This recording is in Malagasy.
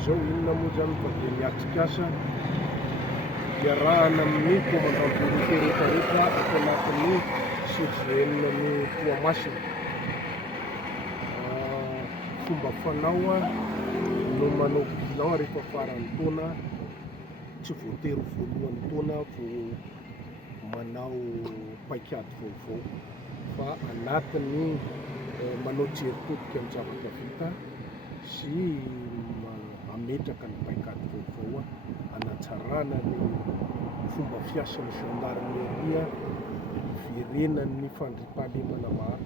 Izao inona moa zany fa dia miatrikasa iarahana amin'ny komandanty rehetrarehetra atao anatin'ny sejenina ny Toamasina. Fomba fanao no manao bilan rehefa faran'ny taona, tsy voatery voalohan'ny taona vao manao paikady vaovao, fa anatin'ny manao jerim-potika amin'ny zavatra vita sy ametraka ny paikady vaovao, hanatsarana ny fomba fiasan'ny gendarmeria, iverenan'ny fandriam-pahalemana maro